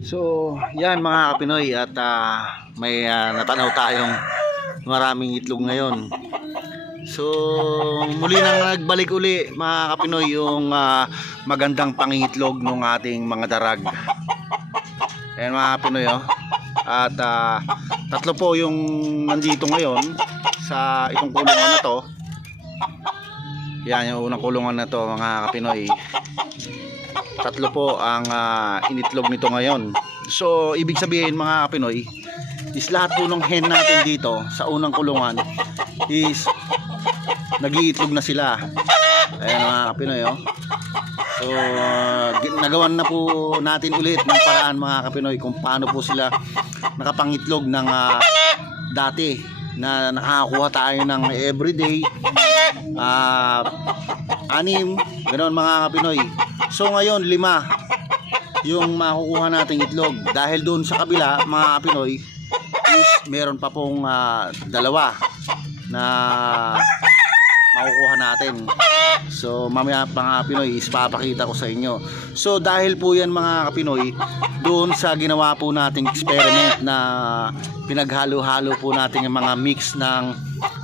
So, yan mga kapinoy at ah, may ah, natanaw tayong maraming itlog ngayon. So, muli nang nagbalik uli mga kapinoy yung ah, magandang pangingitlog ng ating mga darag. Ayan mga kapinoy oh. At ah, tatlo po yung nandito ngayon sa itong kulungan na to. Yan yung unang kulungan na to mga kapinoy tatlo po ang ah, initlog nito ngayon. So, ibig sabihin mga Pinoy, is lahat po ng hen natin dito sa unang kulungan is nagiitlog na sila. Ayan mga Pinoy, oh. So, gi- nagawan na po natin ulit ng paraan mga Kapinoy kung paano po sila nakapangitlog ng ah, dati na nakakakuha tayo ng everyday ah anim, ganoon mga Kapinoy. So ngayon, lima yung makukuha nating itlog. Dahil doon sa kabila, mga Pinoy, is meron pa pong ah, dalawa na makukuha natin. So mamaya mga Pinoy, is papakita ko sa inyo. So dahil po yan mga Pinoy, doon sa ginawa po nating experiment na pinaghalo-halo po natin yung mga mix ng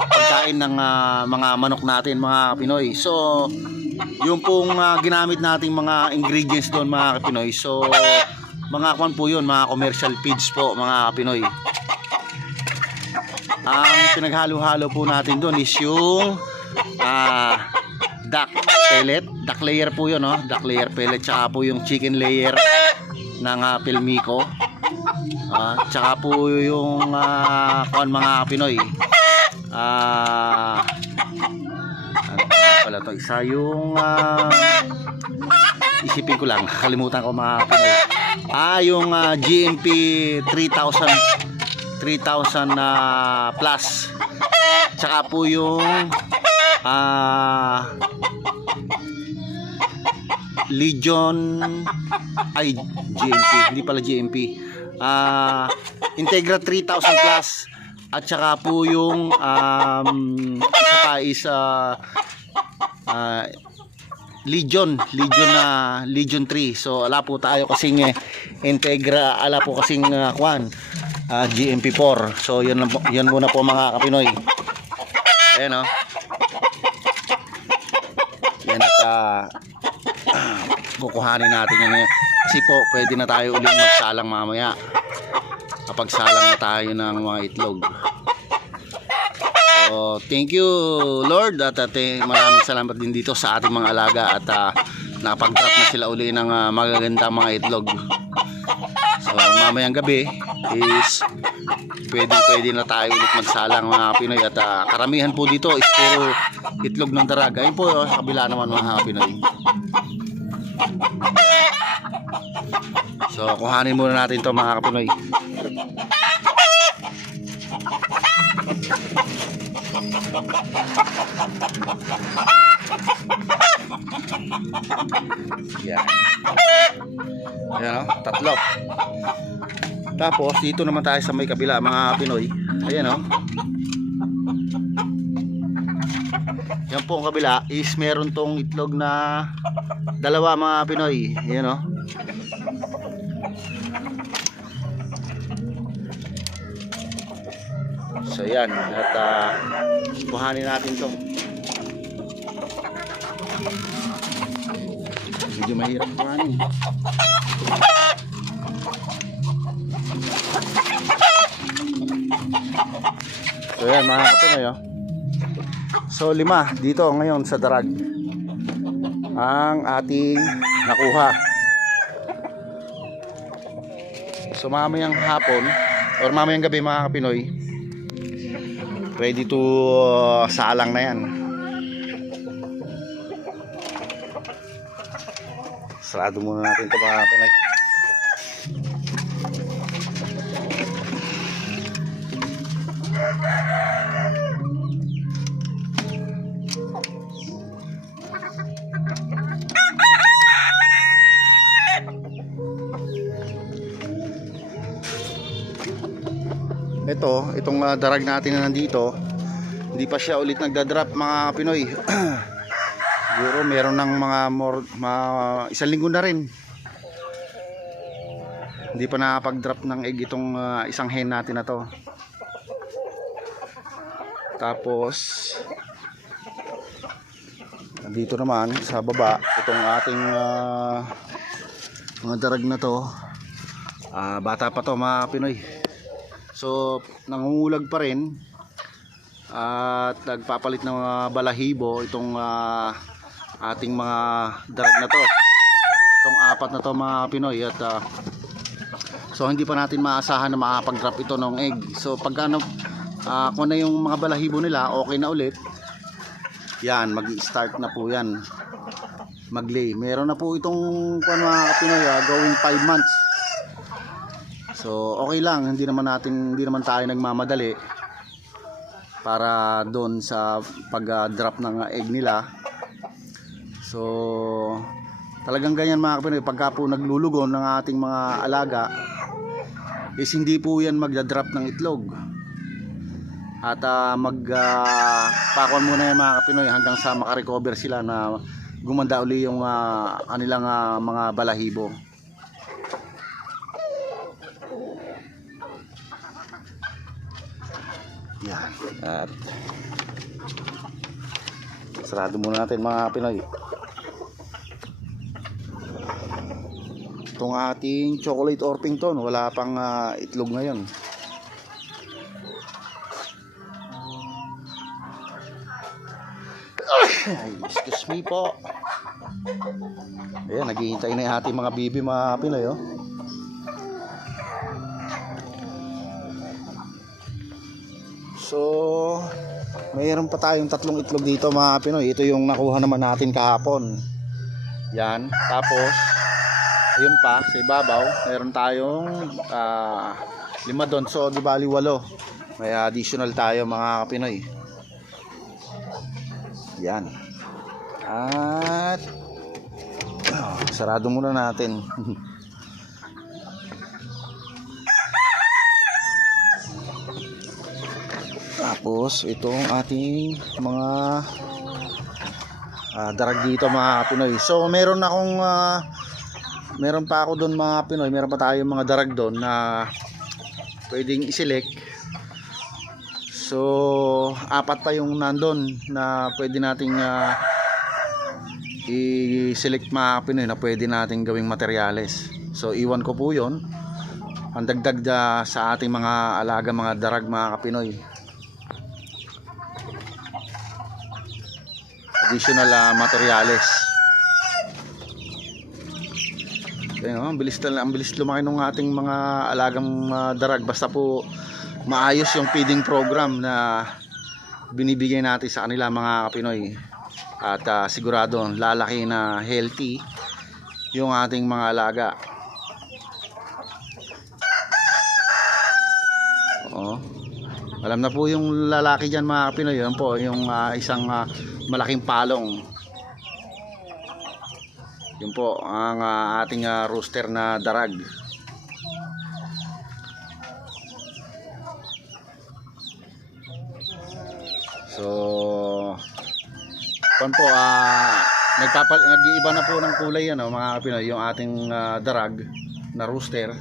pagkain ng ah, mga manok natin mga Pinoy. So yung pong ah, ginamit nating mga ingredients doon mga Pinoy. So mga kwan po yun, mga commercial feeds po mga Pinoy. Ang pinaghalo-halo po natin doon is yung ah duck pellet, duck layer po yun, no? Duck layer pellet, tsaka po yung chicken layer ng uh, Pelmico. Ah, tsaka po yung ah, kwan mga Pinoy. Ah nga pala to isa yung ah, isipin ko lang kalimutan ko mga Pinoy ah yung ah, GMP 3000 3000 na plus. Tsaka po yung ah Legion ay GMP hindi pala GMP ah Integra 3000 plus. At saka po yung um, isa pa is ah, ah, Legion. Legion na Legion 3 so ala po tayo kasing eh, Integra. Ala po kasing uh, kwan ah, GMP4 so yun, lang po, yun muna po mga kapinoy. Ayan o yan at ah, kukuhanin natin yan kasi po pwede na tayo uling magsalang mamaya. Kapag salang na tayo ng mga itlog. So, thank you Lord. At at eh, maraming salamat din dito sa ating mga alaga at uh, napag-drop na sila uli ng ah, magagandang mga itlog. So, mamayang gabi is pwede pwede na tayo ulit magsalang mga Pinoy at ah, karamihan po dito is puro itlog ng darag. Ayun po oh, sa kabila naman mga Pinoy. So, kuhanin muna natin to mga Pinoy. Yan. Ayan o, tatlo. Tapos, dito naman tayo sa may kabila, mga Pinoy. Ayan o. Yan po ang kabila is meron tong itlog na dalawa mga Pinoy. Ayan o. So yan, at ah, kuhanin natin to. Medyo mahirap kuhanin. So mga kapinoy oh. So lima dito ngayon sa darag ang ating nakuha. So mamayang hapon or mamayang gabi mga kapinoy ready to uh, salang na yan. Sarado muna natin ito mga kapinoy. Ito, itong ah, darag natin na nandito, hindi pa siya ulit nagda-drop mga Pinoy. Siguro meron ng mga more, mga isang linggo na rin. hindi pa nakapag-drop ng egg itong ah, isang hen natin na to. Tapos dito naman sa baba itong ating ah, mga darag na to. Ah, bata pa to mga Pinoy. So nangungulag pa rin. At nagpapalit ng mga balahibo itong ah, ating mga darag na to. Itong apat na to mga Pinoy. At ah, so hindi pa natin maasahan na makapag-drop ito ng egg. So pag ano ah, kung na yung mga balahibo nila okay na ulit. Yan mag-start na po yan. Mag-lay. Meron na po itong kung mga Pinoy ah, going 5 months. So okay lang. Hindi naman natin hindi naman tayo nagmamadali para doon sa pag-drop ng egg nila. So talagang ganyan mga Pinoy. Pagka po naglulugon ng ating mga alaga is hindi po yan magda-drop ng itlog at uh, mag uh, muna yung mga Pinoy hanggang sa makarecover sila na gumanda uli yung ah, kanilang ah, mga balahibo. Yan. At sarado muna natin mga Pinoy itong ating chocolate orpington wala pang ah, itlog ngayon Ay, excuse me po. Ayan, naghihintay na yung ating mga bibi mga Pinoy, oh. So, mayroon pa tayong tatlong itlog dito mga Pinoy. Ito yung nakuha naman natin kahapon. Yan. Tapos, ayun pa, sa ibabaw, mayroon tayong ah, lima doon. So, di bali walo. May additional tayo mga Pinoy. Yan. At oh, sarado muna natin. Tapos itong ating mga ah, darag dito mga Pinoy. So meron akong ah, meron pa ako doon mga Pinoy, meron pa tayong mga darag doon na pwedeng i-select So, apat pa yung nandun na pwede nating ah, i-select mga Pinoy na pwede nating gawing materyales. So, iwan ko po yon ang dagdag da sa ating mga alaga mga darag mga kapinoy. Additional ah, materyales. Ayun, ang bilis ang bilis lumaki ng ating mga alagang ah, darag basta po maayos yung feeding program na binibigay natin sa kanila mga Pinoy. At ah, sigurado lalaki na healthy yung ating mga alaga. Oo. alam na po yung lalaki dyan mga Pinoy. Yun po yung ah, isang ah, malaking palong. Yun po ang ah, ating ah, rooster na darag So, pan po, ah, nagpapal nag-iiba na po ng kulay ano, mga Pinoy, yung ating ah, darag na rooster.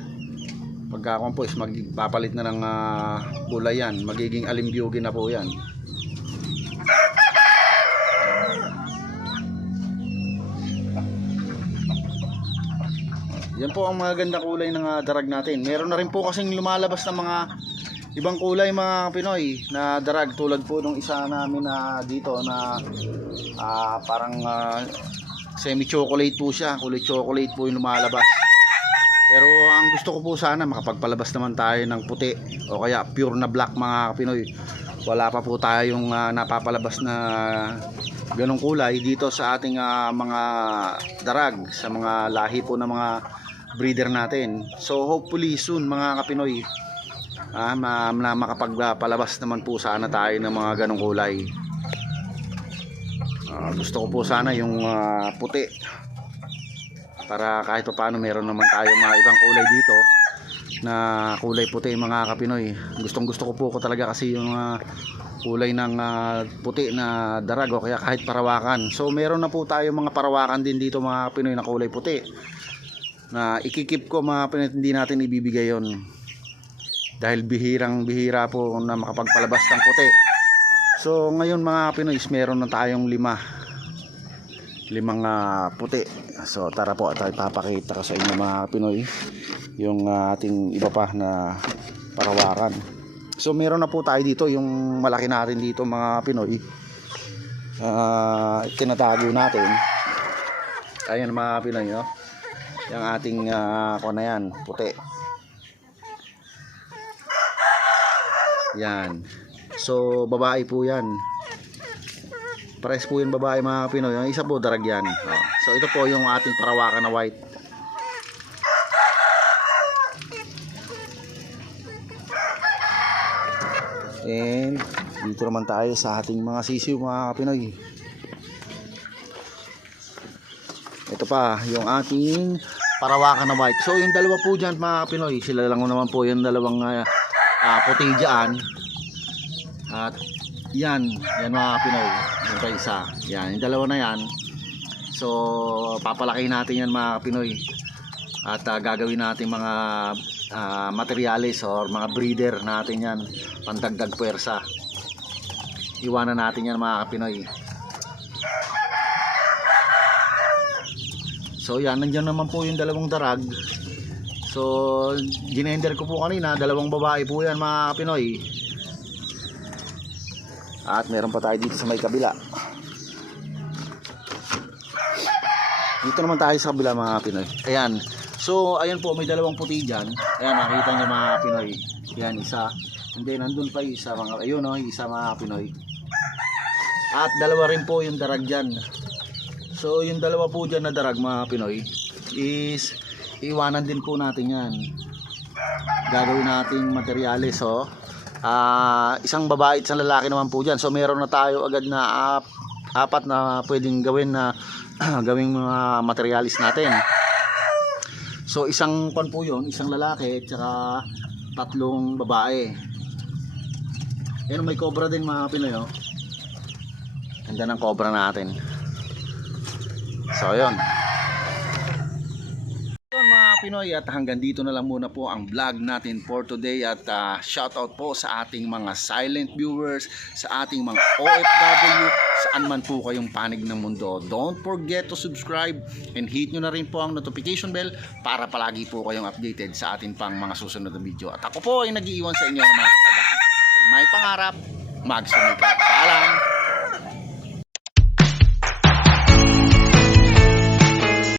Pagka kung po is magpapalit na ng ah, kulay yan, magiging alimbyugi na po yan. Yan po ang mga ganda kulay ng ah, darag natin. Meron na rin po kasing lumalabas ng mga ibang kulay mga Pinoy na darag tulad po nung isa namin na dito na ah, parang semi chocolate po siya. Kulay chocolate po yung lumalabas. Pero ang gusto ko po sana makapagpalabas naman tayo ng puti o kaya pure na black mga Pinoy. Wala pa po tayong ah, napapalabas na ganong kulay dito sa ating ah, mga darag sa mga lahi po ng mga breeder natin. So hopefully soon mga kapinoy ah, ma na makapagpalabas naman po sana tayo ng mga ganong kulay. Ah, gusto ko po sana yung ah, puti. Para kahit pa paano meron naman tayo mga ibang kulay dito na kulay puti mga kapinoy. Gustong gusto ko po ko talaga kasi yung ah, kulay ng ah, puti na darag o kaya kahit parawakan. So meron na po tayo mga parawakan din dito mga kapinoy na kulay puti. Na ikikip ko mga Pinoy at hindi natin ibibigay yon dahil bihirang bihira po na makapagpalabas ng puti. So ngayon mga Pinoy meron na tayong lima. Limang ah, puti. So tara po tayo papakita ko sa inyo mga Pinoy yung ah, ating iba pa na parawakan so meron na po tayo dito yung malaki natin dito mga Pinoy. Ah, tinatago natin. Ayan mga Pinoy no? yung ating uh, na yan puti yan. So babae po yan. Pares po yung babae mga Pinoy. Yung isa po darag yan. Oh. so ito po yung ating parawakan na white. And dito naman tayo sa ating mga sisiw mga Pinoy. Ito pa yung ating parawakan na white. So yung dalawa po dyan mga Pinoy sila lang naman po yung dalawang uh, uh, puti dyan. At yan yan mga Pinoy. Yung isa. Yan yung dalawa na yan. So papalaki natin yan mga Pinoy. At uh, gagawin natin mga uh, materialis or mga breeder natin yan. Pandagdag puwersa. Iwanan natin yan mga Pinoy. So yan, nandiyan naman po yung dalawang darag. So, ginender ko po kanina, dalawang babae po yan mga Pinoy. At meron pa tayo dito sa may kabila. Dito naman tayo sa kabila mga Pinoy. Ayan. So, ayan po, may dalawang puti dyan. Ayan, nakita nyo mga Pinoy. Ayan, isa. And then, nandun pa isa mga, ayun o, isa mga Pinoy. At dalawa rin po yung darag dyan. So yung dalawa po dyan na darag mga Pinoy is iwanan din po natin yan. Gagawin nating materyales so ah isang babae at isang lalaki naman po dyan. So meron na tayo agad na ap, apat na pwedeng gawin na gawing mga materialis natin. So isang pan po yun, isang lalaki at saka tatlong babae. Yan may cobra din mga Pinoy oh. Ganda ng cobra natin. So, yun. Pinoy at hanggang dito na lang muna po ang vlog natin for today at uh, shoutout po sa ating mga silent viewers, sa ating mga OFW, saan man po kayong panig ng mundo. Don't forget to subscribe and hit nyo na rin po ang notification bell para palagi po kayong updated sa ating pang mga susunod na video. At ako po ay nag-iiwan sa inyo ng mga. Pag may pangarap, magsumikap. Paalam!